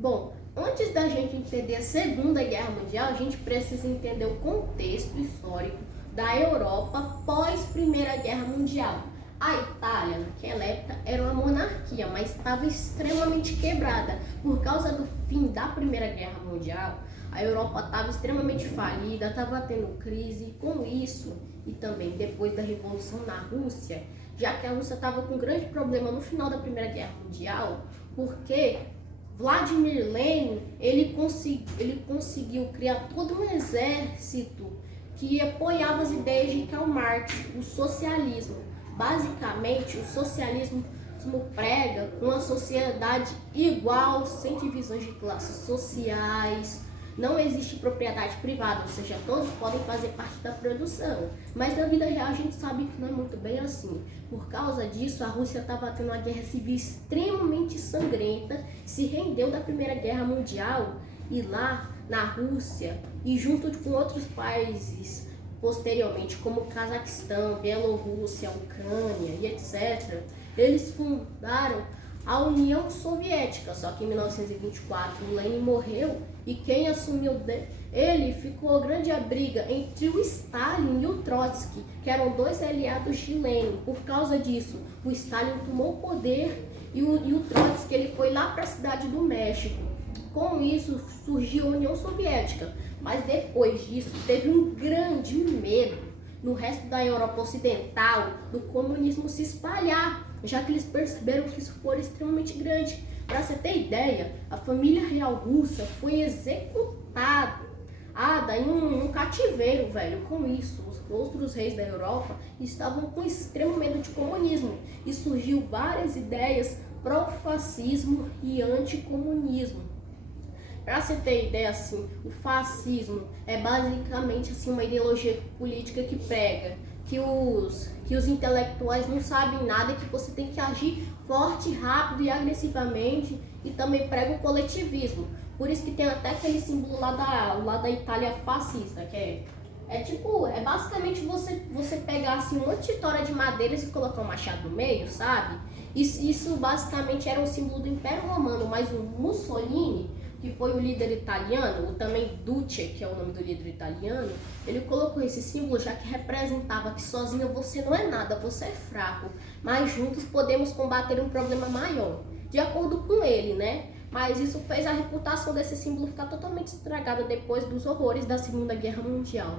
Bom, antes da gente entender a Segunda Guerra Mundial, a gente precisa entender o contexto histórico da Europa pós Primeira Guerra Mundial. A Itália, naquela época, era uma monarquia, mas estava extremamente quebrada. Por causa do fim da Primeira Guerra Mundial, a Europa estava extremamente falida, estava tendo crise. Com isso, e também depois da Revolução na Rússia, já que a Rússia estava com um grande problema no final da Primeira Guerra Mundial, porque Vladimir Lenin ele conseguiu criar todo um exército que apoiava as ideias de Karl Marx, o socialismo. Basicamente, o socialismo prega uma sociedade igual, sem divisões de classes sociais. Não existe propriedade privada, ou seja, todos podem fazer parte da produção. Mas na vida real a gente sabe que não é muito bem assim. Por causa disso, a Rússia estava tendo uma guerra civil extremamente sangrenta, se rendeu da Primeira Guerra Mundial, e lá na Rússia, e junto com outros países posteriormente, como Cazaquistão, Bielorrússia, Ucrânia e etc., eles fundaram a União Soviética. Só que em 1924 Lenin morreu e quem assumiu ele ficou grande a briga entre o Stalin e o Trotsky, que eram dois aliados de Lenin. Por causa disso, o Stalin tomou o poder e o Trotsky ele foi lá para a cidade do México. Com isso surgiu a União Soviética, mas depois disso teve um grande medo no resto da Europa Ocidental do comunismo se espalhar, já que eles perceberam que isso foi extremamente grande. Para você ter ideia, a família real russa foi executada em um cativeiro, velho. Com isso, os outros reis da Europa estavam com extremo medo de comunismo e surgiu várias ideias pró-fascismo e anticomunismo. Para você ter ideia, assim, o fascismo é basicamente assim, uma ideologia política que prega que os intelectuais não sabem nada, que você tem que agir forte, rápido e agressivamente, e também prega o coletivismo. Por isso que tem até aquele símbolo lá da Itália fascista, que é basicamente você pegar assim, um monte de tora de madeiras e colocar um machado no meio, sabe? Isso basicamente era um símbolo do Império Romano, mas o Mussolini, que foi o líder italiano, ou também Duce, que é o nome do líder italiano, ele colocou esse símbolo já que representava que sozinho você não é nada, você é fraco, mas juntos podemos combater um problema maior, de acordo com ele, né? Mas isso fez a reputação desse símbolo ficar totalmente estragada depois dos horrores da Segunda Guerra Mundial.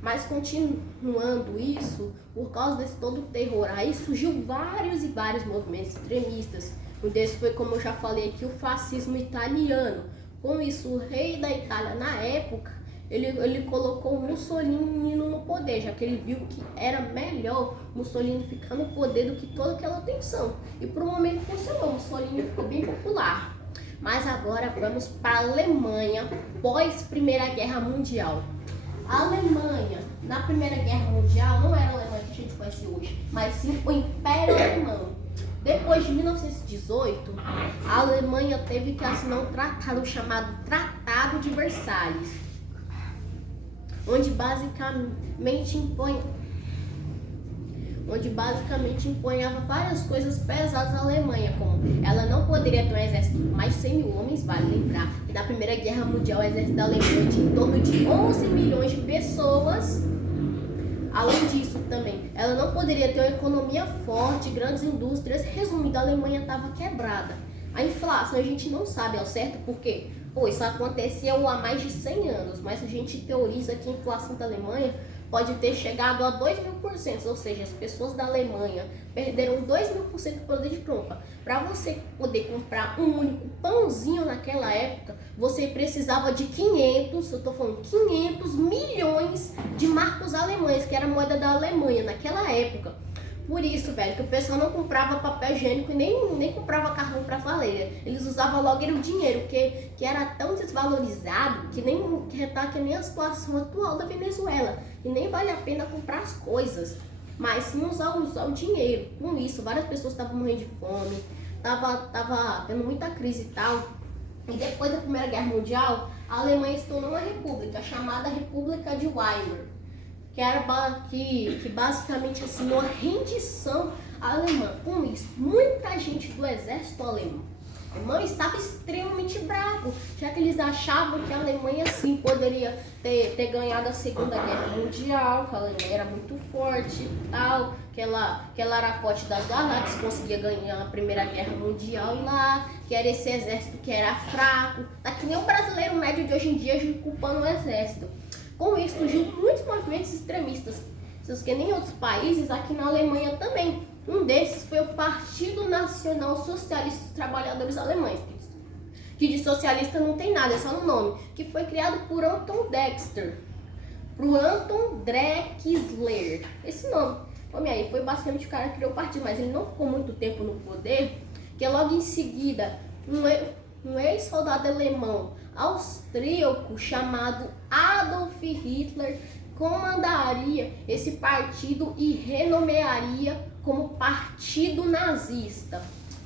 Mas continuando isso, por causa desse todo o terror, aí surgiu vários e vários movimentos extremistas. Um desses foi, como eu já falei aqui, o fascismo italiano. Com isso, o rei da Itália, na época, ele colocou Mussolini no poder, já que ele viu que era melhor Mussolini ficar no poder do que toda aquela tensão. E por um momento funcionou, Mussolini ficou bem popular. Mas agora vamos para a Alemanha, pós Primeira Guerra Mundial. A Alemanha, na Primeira Guerra Mundial, não era a Alemanha que a gente conhece hoje, mas sim o Império Alemão. Depois de 1918, a Alemanha teve que assinar um tratado chamado Tratado de Versalhes, onde basicamente empunhava várias coisas pesadas à Alemanha, como ela não poderia ter um exército de mais de 100 mil homens, vale lembrar que na Primeira Guerra Mundial o exército da Alemanha tinha em torno de 11 milhões de pessoas. Além disso também, ela não poderia ter uma economia forte, grandes indústrias. Resumindo, a Alemanha estava quebrada. A inflação a gente não sabe ao certo porque isso aconteceu há mais de 100 anos, mas a gente teoriza que a inflação da Alemanha pode ter chegado a 2.000%, ou seja, as pessoas da Alemanha perderam 2.000% do poder de compra. Para você poder comprar um único pãozinho naquela época, você precisava de 500 milhões de marcos alemães, que era a moeda da Alemanha naquela época. Por isso, velho, que o pessoal não comprava papel higiênico e nem comprava carvão para valer. Eles usavam logo o dinheiro, que era tão desvalorizado que tá que nem a situação atual da Venezuela. E nem vale a pena comprar as coisas, mas sim usar o dinheiro. Com isso, várias pessoas estavam morrendo de fome, tava tendo muita crise e tal. E depois da Primeira Guerra Mundial, a Alemanha se tornou uma república, chamada República de Weimar, que basicamente assim, uma rendição alemã. Com isso, muita gente do exército alemão alemão estava extremamente bravo, já que eles achavam que a Alemanha sim poderia ter ganhado a Segunda Guerra Mundial, que a Alemanha era muito forte e tal, que ela era forte das galáxias, conseguia ganhar a Primeira Guerra Mundial lá, que era esse exército que era fraco, tá que nem o brasileiro médio de hoje em dia culpando o exército. Com isso surgiu muitos movimentos extremistas, que nem em outros países, aqui na Alemanha também. Um desses foi o Partido Nacional Socialista dos Trabalhadores Alemães, que de socialista não tem nada, é só no nome, que foi criado por Anton Dexter, pro Anton Drexler, esse nome. Aí foi basicamente o cara que criou o partido, mas ele não ficou muito tempo no poder, que logo em seguida um ex-soldado alemão austríaco chamado Adolf Hitler comandaria esse partido e renomearia como Partido Nazista.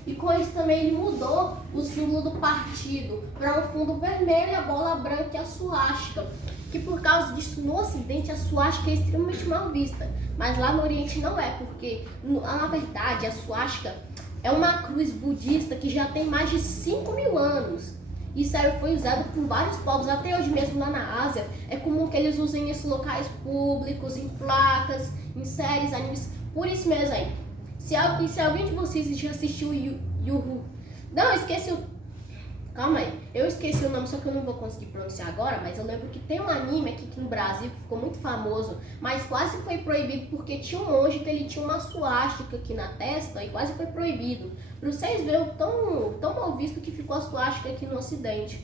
E com isso também ele mudou o símbolo do partido para um fundo vermelho, a bola branca e a suástica. Que por causa disso, no Ocidente, a suástica é extremamente mal vista. Mas lá no Oriente não é, porque na verdade a suástica é uma cruz budista que já tem mais de 5.000 anos. Isso aí foi usado por vários povos, até hoje mesmo lá na Ásia. É comum que eles usem isso em locais públicos, em placas, em séries, animes. Por isso mesmo aí. Se alguém de vocês já assistiu Não, esqueci o... Calma aí. Eu esqueci o nome, só que eu não vou conseguir pronunciar agora, mas eu lembro que tem um anime aqui no Brasil que ficou muito famoso, mas quase foi proibido porque tinha um monge que ele tinha uma suástica aqui na testa e quase foi proibido. Pra vocês verem o tão mal visto que ficou a suástica aqui no Ocidente.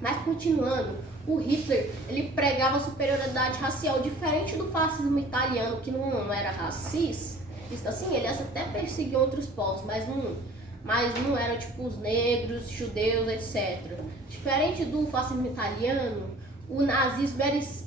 Mas continuando, o Hitler, ele pregava superioridade racial, diferente do fascismo italiano, que não era racista. Assim, ele até perseguiu outros povos, mas não eram tipo os negros, judeus, etc. Diferente do fascismo italiano, o nazismo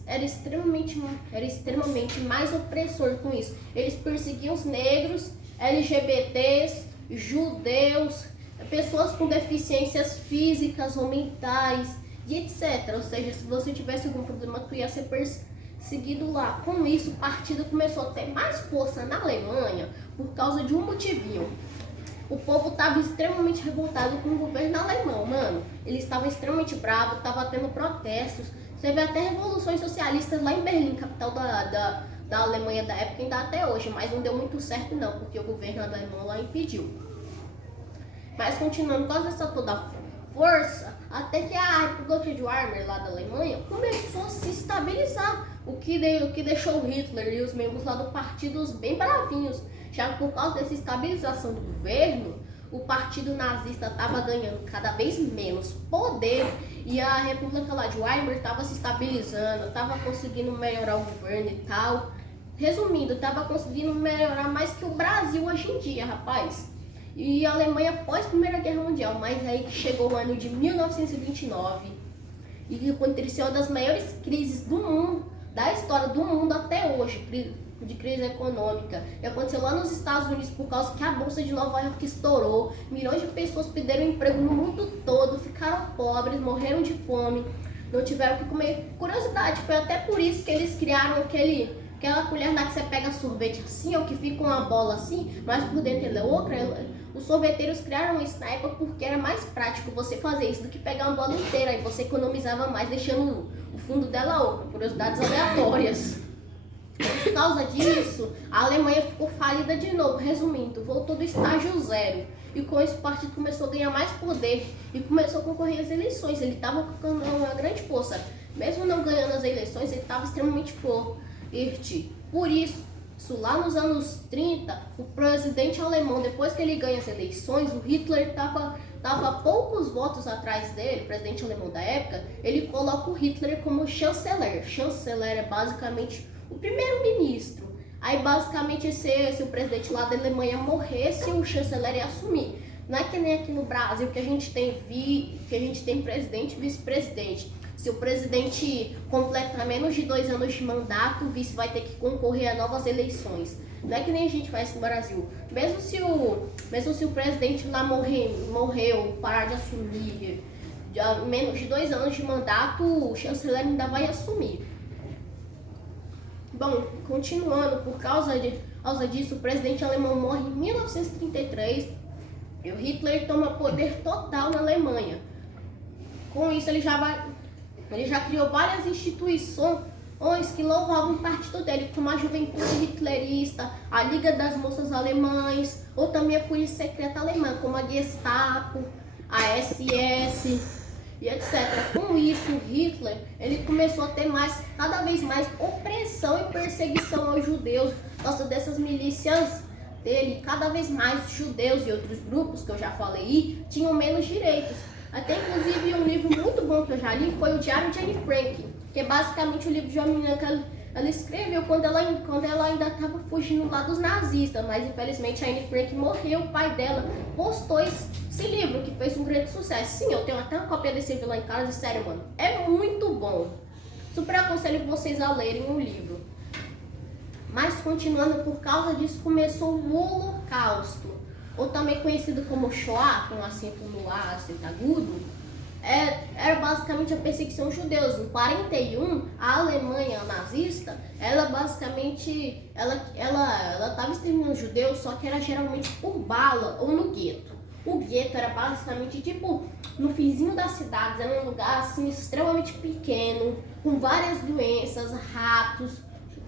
era extremamente mais opressor com isso. Eles perseguiam os negros, LGBTs, judeus, pessoas com deficiências físicas ou mentais e etc. Ou seja, se você tivesse algum problema, tu ia ser perseguido lá. Com isso, o partido começou a ter mais força na Alemanha por causa de um motivinho. O povo estava extremamente revoltado com o governo alemão, mano. Eles estavam extremamente bravos, estavam tendo protestos. Você vê até revoluções socialistas lá em Berlim, capital da Alemanha da época, ainda até hoje. Mas não deu muito certo não, porque o governo alemão lá impediu. Mas continuando, por causa dessa toda força, até que a República de Weimar lá da Alemanha começou a se estabilizar. O que deixou Hitler e os membros lá do partido bem bravinhos. Já por causa dessa estabilização do governo, o partido nazista estava ganhando cada vez menos poder e a República lá de Weimar estava se estabilizando, estava conseguindo melhorar o governo e tal. Resumindo, estava conseguindo melhorar mais que o Brasil hoje em dia, rapaz. E a Alemanha pós Primeira Guerra Mundial, mas aí que chegou o ano de 1929 e aconteceu uma das maiores crises do mundo, da história do mundo até hoje, de crise econômica. E aconteceu lá nos Estados Unidos por causa que a Bolsa de Nova York estourou. Milhões de pessoas perderam emprego no mundo todo, ficaram pobres, morreram de fome, não tiveram o que comer. Curiosidade, foi até por isso que eles criaram aquela colher lá que você pega sorvete assim, ou que fica uma bola assim, mas por dentro ela é outra. Os sorveteiros criaram isso na época porque era mais prático você fazer isso do que pegar uma bola inteira. E você economizava mais deixando o fundo dela oco. Curiosidades aleatórias. Por causa disso, a Alemanha ficou falida de novo. Resumindo, voltou do estágio zero. E com isso o partido começou a ganhar mais poder e começou a concorrer às eleições. Ele estava com uma grande força. Mesmo não ganhando as eleições, ele estava extremamente forte. Por isso, lá nos anos 30, o presidente alemão, depois que ele ganha as eleições, o Hitler estava a poucos votos atrás dele, o presidente alemão da época, ele coloca o Hitler como chanceler. Chanceler é basicamente o primeiro-ministro. Aí basicamente se o presidente lá da Alemanha morresse, o chanceler ia assumir. Não é que nem aqui no Brasil que a gente tem presidente e vice-presidente. Se o presidente completar menos de 2 anos de mandato, o vice vai ter que concorrer a novas eleições. Não é que nem a gente faz no Brasil. Mesmo se o presidente lá morreu, parar de assumir, menos de 2 anos de mandato, o chanceler ainda vai assumir. Bom, continuando, por causa disso, o presidente alemão morre em 1933 E o Hitler toma poder total na Alemanha. Com isso, ele já criou várias instituições que louvavam o partido dele, como a Juventude Hitlerista, a Liga das Moças Alemães, ou também a Polícia Secreta Alemã, como a Gestapo, a SS e etc. Com isso, Hitler ele começou a ter cada vez mais opressão e perseguição aos judeus. Nossa, dessas milícias dele, cada vez mais judeus e outros grupos que eu já falei tinham menos direitos. Até inclusive um livro muito bom que eu já li foi o Diário de Anne Frank, que é basicamente o livro de uma menina que ela escreveu quando ela ainda estava fugindo lá dos nazistas, mas infelizmente a Anne Frank morreu, o pai dela postou esse livro que fez um grande sucesso. Sim, eu tenho até uma cópia desse livro lá em casa, e sério, mano, é muito bom. Super aconselho vocês a lerem o livro. Mas continuando, por causa disso começou o Holocausto, ou também conhecido como Shoah, com acento no A, acento agudo. Era basicamente a perseguição aos judeus. Em 41, a Alemanha nazista, ela basicamente estava exterminando os judeus, só que era geralmente por bala ou no gueto. O gueto era basicamente tipo no finzinho das cidades, era um lugar assim extremamente pequeno, com várias doenças, ratos,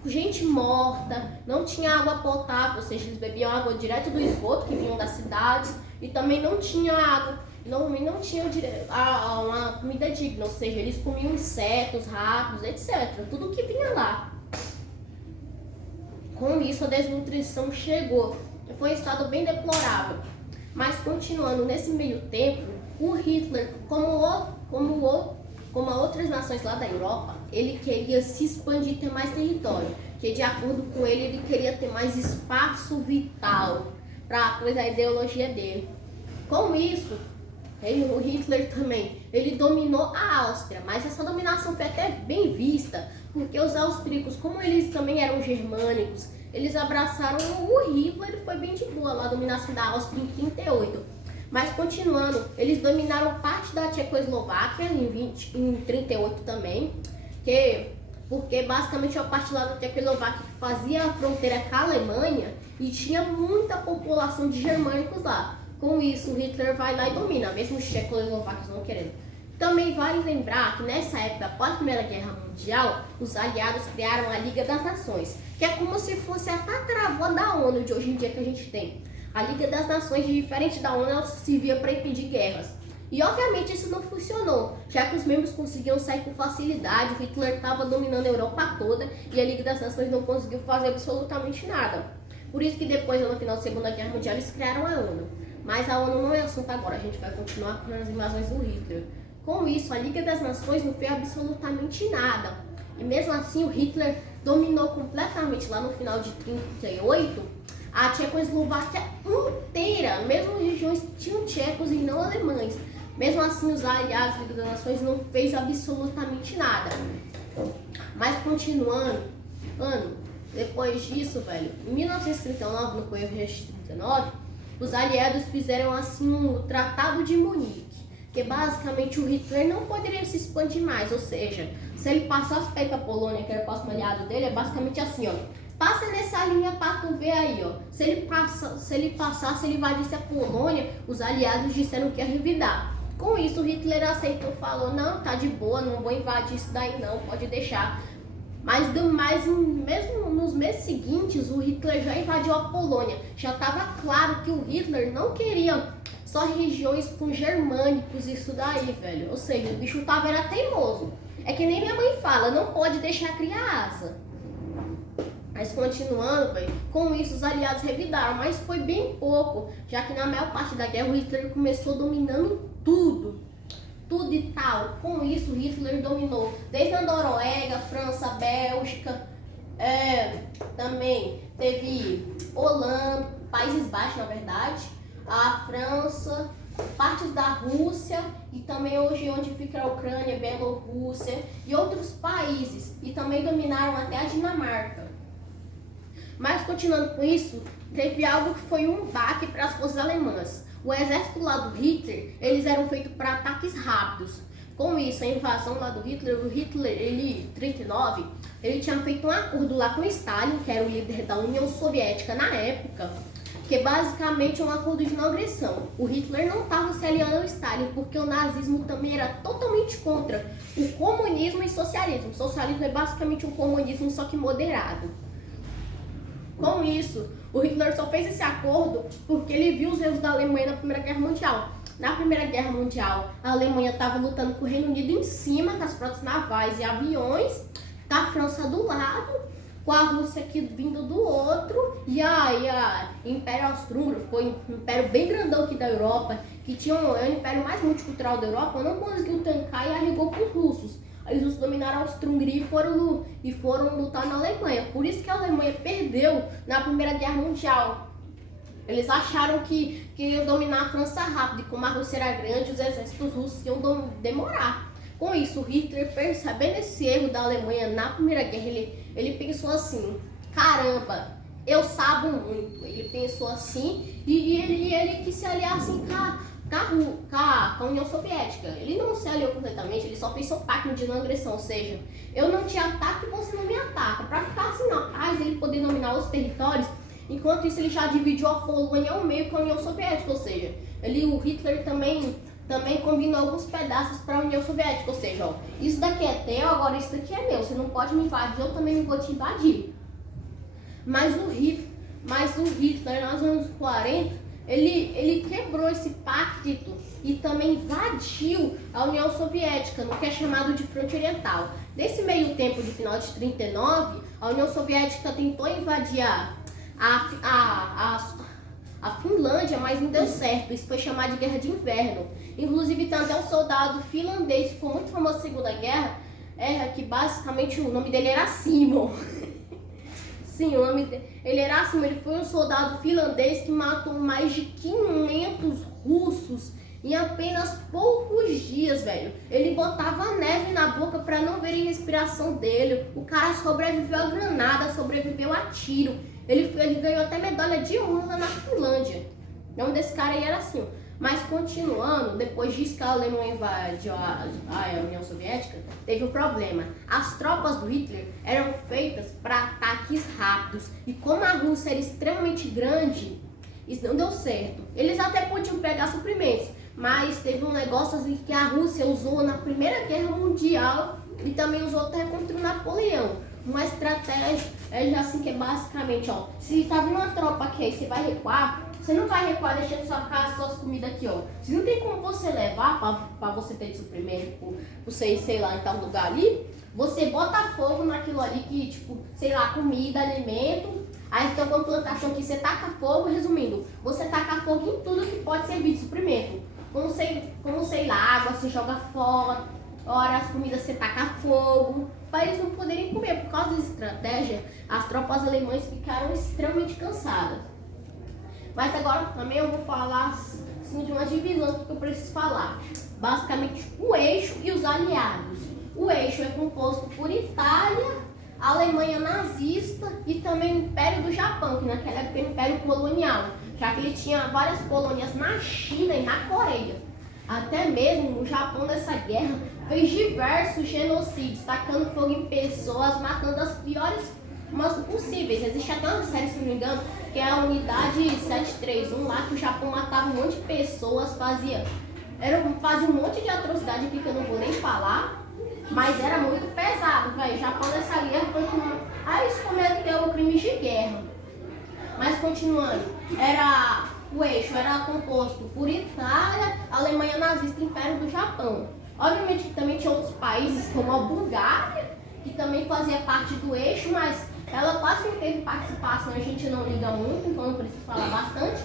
gente morta, não tinha água potável, ou seja, eles bebiam água direto do esgoto que vinham das cidades, e também não tinha água, não tinha uma comida digna, ou seja, eles comiam insetos, ratos, etc. Tudo que vinha lá. Com isso, a desnutrição chegou. Foi um estado bem deplorável. Mas continuando, nesse meio tempo, o Hitler, como outras nações lá da Europa, ele queria se expandir e ter mais território, que de acordo com ele queria ter mais espaço vital para a ideologia dele. Com isso, o Hitler também, ele dominou a Áustria, mas essa dominação foi até bem vista, porque os austríacos, como eles também eram germânicos, eles abraçaram o Hitler e foi bem de boa lá a dominação da Áustria em 38. Mas continuando, eles dominaram parte da Tchecoslováquia em 38 também, porque basicamente a parte lá da Tchecoslováquia que fazia a fronteira com a Alemanha e tinha muita população de germânicos lá. Com isso, o Hitler vai lá e domina, mesmo os tchecoslovacos não querendo. Também vale lembrar que nessa época, após a Primeira Guerra Mundial, os aliados criaram a Liga das Nações, que é como se fosse a tataravó da ONU de hoje em dia que a gente tem. A Liga das Nações, diferente da ONU, ela servia para impedir guerras. E obviamente isso não funcionou, já que os membros conseguiam sair com facilidade, o Hitler estava dominando a Europa toda e a Liga das Nações não conseguiu fazer absolutamente nada. Por isso que depois, no final da Segunda Guerra Mundial, eles criaram a ONU. Mas a ONU não é assunto agora, a gente vai continuar com as invasões do Hitler. Com isso, a Liga das Nações não fez absolutamente nada. E mesmo assim, o Hitler dominou completamente lá no final de 38 a Tchecoslováquia inteira, mesmo regiões que tinham tchecos e não alemães. Mesmo assim, os aliados da Liga das Nações não fez absolutamente nada. Mas continuando, depois disso, velho, em 1939, no Conselho de 39, os aliados fizeram assim o Tratado de Munique, que basicamente o Hitler não poderia se expandir mais, ou seja, se ele passasse para ir para a Polônia, que era o próximo aliado dele, é basicamente assim, ó, passa nessa linha para tu ver aí, ó, se ele passasse, ele invadisse a Polônia, os aliados disseram que ia revidar. Com isso, o Hitler aceitou, falou, não, tá de boa, não vou invadir isso daí não, pode deixar. Mas mesmo nos meses seguintes, o Hitler já invadiu a Polônia. Já estava claro que o Hitler não queria só regiões com germânicos, isso daí, velho. Ou seja, o bicho era teimoso. É que nem minha mãe fala, não pode deixar criar asa. Mas continuando, velho, com isso os aliados revidaram, mas foi bem pouco, já que na maior parte da guerra o Hitler começou dominando tudo e tal. Com isso, Hitler dominou desde a Noruega, França, Bélgica, também teve Holanda, Países Baixos, na verdade, a França, partes da Rússia e também hoje onde fica a Ucrânia, Bielorrússia e outros países. E também dominaram até a Dinamarca. Mas continuando com isso, teve algo que foi um baque para as forças alemãs. O exército lá do Hitler, eles eram feitos para ataques rápidos. Com isso, a invasão lá do Hitler, ele, em 39, ele tinha feito um acordo lá com Stalin, que era o líder da União Soviética na época, que basicamente é um acordo de não agressão. O Hitler não estava se aliando ao Stalin, porque o nazismo também era totalmente contra o comunismo e socialismo. O socialismo é basicamente um comunismo, só que moderado. Com isso, o Hitler só fez esse acordo porque ele viu os erros da Alemanha na Primeira Guerra Mundial. Na Primeira Guerra Mundial, a Alemanha estava lutando com o Reino Unido em cima, com as frotas navais e aviões, da França do lado, com a Rússia aqui vindo do outro, e a Império Austro-Húngaro, foi um império bem grandão aqui da Europa, que tinha o império mais multicultural da Europa, não conseguiu tancar e arregou para os russos. Aí os russos dominaram a Austro-Hungria e foram lutar na Alemanha. Por isso que a Alemanha perdeu na Primeira Guerra Mundial. Eles acharam que iam dominar a França rápido, e como a Rússia era grande, os exércitos russos iam demorar. Com isso, Hitler, percebendo esse erro da Alemanha na Primeira Guerra, ele pensou assim, caramba, eu sabo muito. Ele pensou assim e ele quis se aliar assim com a União Soviética. Ele não se aliou completamente, ele só fez seu pacto de não agressão, ou seja, eu não te ataco e você não me ataca. Para ficar assim na paz, ele poder dominar os territórios. Enquanto isso, ele já dividiu a Polônia ao meio com a União Soviética, ou seja, o Hitler também combinou alguns pedaços para a União Soviética, ou seja, ó, isso daqui é teu, agora isso daqui é meu, você não pode me invadir, eu também não vou te invadir. Mas o Hitler, nos anos 40, ele quebrou esse pacto e também invadiu a União Soviética, no que é chamado de Fronte Oriental. Nesse meio tempo de final de 39, a União Soviética tentou invadir a Finlândia, mas não deu certo. Isso foi chamado de Guerra de Inverno. Inclusive tem até um soldado finlandês que ficou muito famoso na Segunda Guerra, que basicamente o nome dele era Simon. Sim, o nome dele era Simon. Ele foi um soldado finlandês que matou mais de 500 russos em apenas poucos dias, velho. Ele botava neve na boca para não verem a respiração dele. O cara sobreviveu a granada, sobreviveu a tiro. Ele ganhou até medalha de honra na Finlândia. O nome desse cara aí era assim. Mas continuando, depois disso que a Alemanha invadiu a União Soviética, teve um problema. As tropas do Hitler eram feitas para ataques rápidos. E como a Rússia era extremamente grande, isso não deu certo. Eles até podiam pegar suprimentos, mas teve um negócio assim que a Rússia usou na Primeira Guerra Mundial e também usou até contra o Napoleão. Uma estratégia assim que é basicamente, ó, se tá vindo uma tropa aqui, aí você vai recuar, você não vai recuar deixando só ficar as suas comidas aqui, ó. Se não tem como você levar pra você ter de suprimento, pra você ir, sei lá, em tal lugar ali, você bota fogo naquilo ali que, tipo, sei lá, comida, alimento. Aí tem uma plantação que você taca fogo, resumindo, você taca fogo em tudo que pode servir de suprimento. Como sei lá, água você joga fora, as comidas você taca fogo, para eles não poderem comer. Por causa dessa estratégia, as tropas alemãs ficaram extremamente cansadas. Mas agora também eu vou falar assim, de uma divisão que eu preciso falar. Basicamente o eixo e os aliados. O eixo é composto por Itália, Alemanha nazista e também o Império do Japão, que naquela época era o Império colonial, já que ele tinha várias colônias na China e na Coreia. Até mesmo o Japão nessa guerra fez diversos genocídios, tacando fogo em pessoas, matando as piores possíveis. Existe até uma série, se não me engano, que é a Unidade 731, lá que o Japão matava um monte de pessoas, fazia um monte de atrocidade aqui que eu não vou nem falar, mas era muito pesado, velho. O Japão nessa guerra foi com... Aí eles cometeram crimes de guerra. Mas continuando, o eixo era composto por Itália, Alemanha nazista e Império do Japão. Obviamente que também tinha outros países, como a Bulgária, que também fazia parte do eixo, mas ela quase não teve participação, a gente não liga muito, então não preciso falar bastante.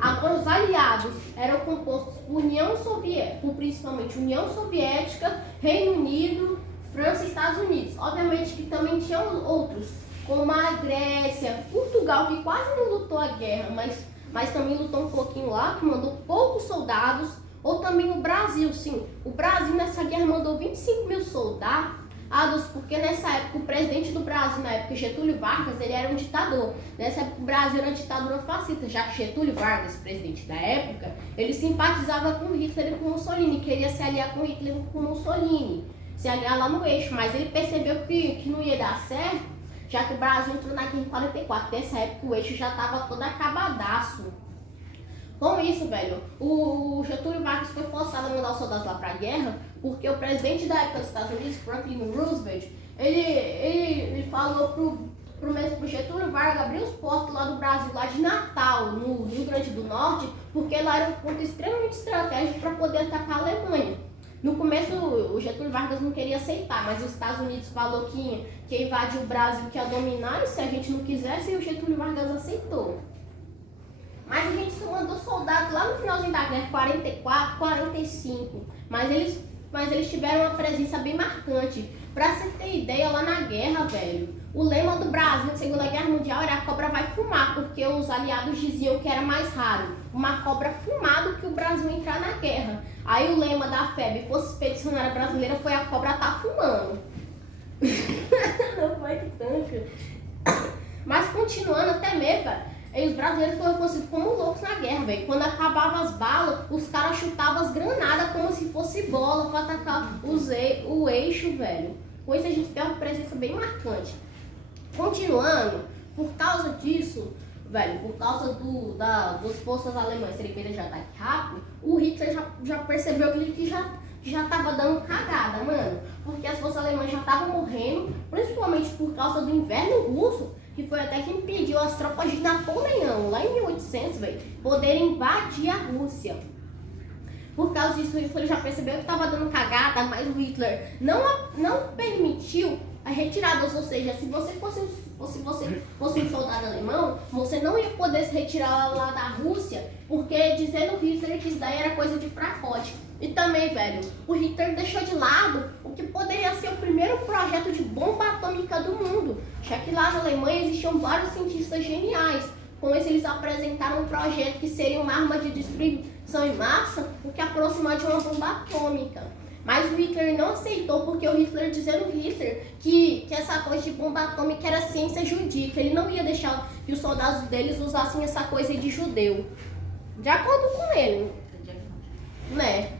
Agora, os aliados eram compostos por principalmente União Soviética, Reino Unido, França e Estados Unidos. Obviamente que também tinham outros, como a Grécia, Portugal, que quase não lutou a guerra, mas também lutou um pouquinho lá, que mandou poucos soldados, ou também o Brasil, sim. O Brasil nessa guerra mandou 25 mil soldados, porque nessa época o presidente do Brasil, na época Getúlio Vargas, ele era um ditador. Nessa época o Brasil era uma ditadura fascista, já que Getúlio Vargas, presidente da época, ele simpatizava com Hitler e com Mussolini, queria se aliar com Hitler e com Mussolini, se aliar lá no eixo, mas ele percebeu que não ia dar certo. já que o Brasil entrou na guerra em 44. Nessa época o eixo já estava todo acabadaço. Com isso, velho, o Getúlio Vargas foi forçado a mandar os soldados lá pra guerra, porque o presidente da época dos Estados Unidos, Franklin Roosevelt, ele falou pro Getúlio Vargas abrir os portos lá do Brasil, lá de Natal, no Rio Grande do Norte, porque lá era um ponto extremamente estratégico para poder atacar a Alemanha. No começo, o Getúlio Vargas não queria aceitar, mas os Estados Unidos falou que invadir o Brasil, que ia dominar, e se a gente não quisesse, o Getúlio Vargas aceitou. Mas a gente só mandou soldados lá no finalzinho da guerra, 44, 45. Mas eles tiveram uma presença bem marcante. Pra você ter ideia, lá na guerra, velho, o lema do Brasil na Segunda Guerra Mundial era a cobra vai fumar, porque os aliados diziam que era mais raro uma cobra fumar do que o Brasil entrar na guerra. Aí o lema da FEB, Força Expedicionária Brasileira, foi a cobra tá fumando. Não foi que tanto. Mas continuando até mesmo, velho. E os brasileiros foram conhecidos como loucos na guerra, velho. Quando acabava as balas, os caras chutavam as granadas como se fosse bola para atacar o eixo, velho. Com isso a gente tem uma presença bem marcante. Continuando, por causa disso, velho, por causa das forças alemãs serem feitas de ataque rápido, o Hitler já percebeu que já tava dando cagada, mano. Porque as forças alemãs já estavam morrendo, principalmente por causa do inverno russo, que foi até que impediu as tropas de Napoleão, lá em 1800, velho, poderem invadir a Rússia. Por causa disso, o Hitler já percebeu que estava dando cagada, mas o Hitler não permitiu a retirada. Ou seja, se você fosse um soldado alemão, você não ia poder se retirar lá da Rússia, porque dizendo o Hitler que isso daí era coisa de fracote. E também, velho, o Hitler deixou de lado o que poderia ser o primeiro projeto de bomba atômica do mundo, já que lá na Alemanha existiam vários cientistas geniais. Com isso, eles apresentaram um projeto que seria uma arma de destruição em massa, o que aproximar de uma bomba atômica. Mas o Hitler não aceitou, porque o Hitler, dizendo que essa coisa de bomba atômica era ciência judica, ele não ia deixar que os soldados deles usassem essa coisa de judeu. De acordo com ele, né?